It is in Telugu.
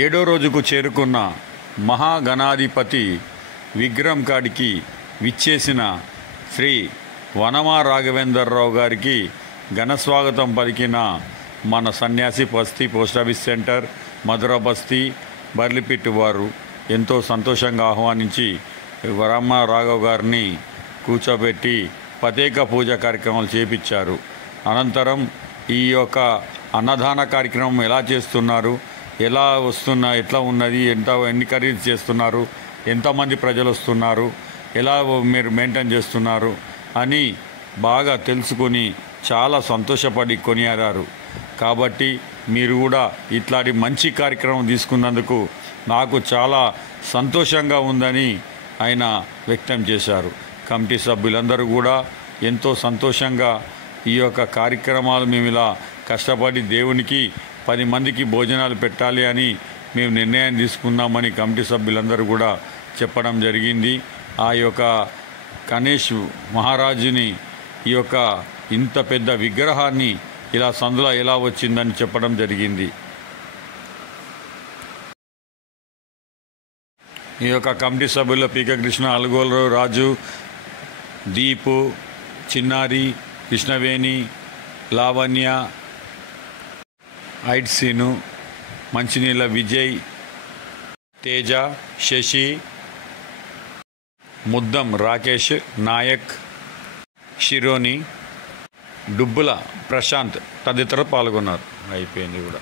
ఏడో రోజుకు చేరుకున్న మహాగణాధిపతి విగ్రహం కాడికి విచ్చేసిన శ్రీ వనమా రాఘవేంద్రరావు గారికి ఘనస్వాగతం పలికిన మన సన్యాసి బస్తీ పోస్టాఫీస్ సెంటర్ మధుర బస్తీ బర్లిపిట్టు వారు ఎంతో సంతోషంగా ఆహ్వానించి వనమా రాఘవ్ గారిని కూర్చోబెట్టి ప్రత్యేక పూజ కార్యక్రమాలు చేపించారు. అనంతరం ఈ యొక్క అన్నదాన కార్యక్రమం ఎలా చేస్తున్నారు, ఎట్లా ఉన్నది, ఎన్ని ఖరీదు చేస్తున్నారు, ఎంతమంది ప్రజలు వస్తున్నారు, ఎలా మీరు మెయింటైన్ చేస్తున్నారు అని బాగా తెలుసుకొని చాలా సంతోషపడి కొనియాడారు. కాబట్టి మీరు కూడా ఇట్లాంటి మంచి కార్యక్రమం తీసుకున్నందుకు నాకు చాలా సంతోషంగా ఉందని ఆయన వ్యక్తం చేశారు. కమిటీ సభ్యులందరూ కూడా ఎంతో సంతోషంగా ఈ యొక్క కార్యక్రమాలు మేము ఇలా కష్టపడి దేవునికి 10 మందికి భోజనాలు పెట్టాలి అని మేము నిర్ణయం తీసుకున్నామని కమిటీ సభ్యులందరూ కూడా చెప్పడం జరిగింది. ఆ యొక్క గణేష్ మహారాజుని ఈ యొక్క ఇంత పెద్ద విగ్రహాన్ని ఇలా సందులో ఎలా వచ్చిందని చెప్పడం జరిగింది. ఈ యొక్క కమిటీ సభ్యుల్లో పీక కృష్ణ, అల్గోలు రాజు, దీపు, చిన్నారి, కృష్ణవేణి, లావణ్య, ఐడ్సీను, మంచినీళ్ళ విజయ్, తేజ, శశి, ముద్దం రాకేష్, నాయక్, షిరోని, డుబ్బుల ప్రశాంత్ తదితరులు పాల్గొన్నారు. అయిపోయింది కూడా.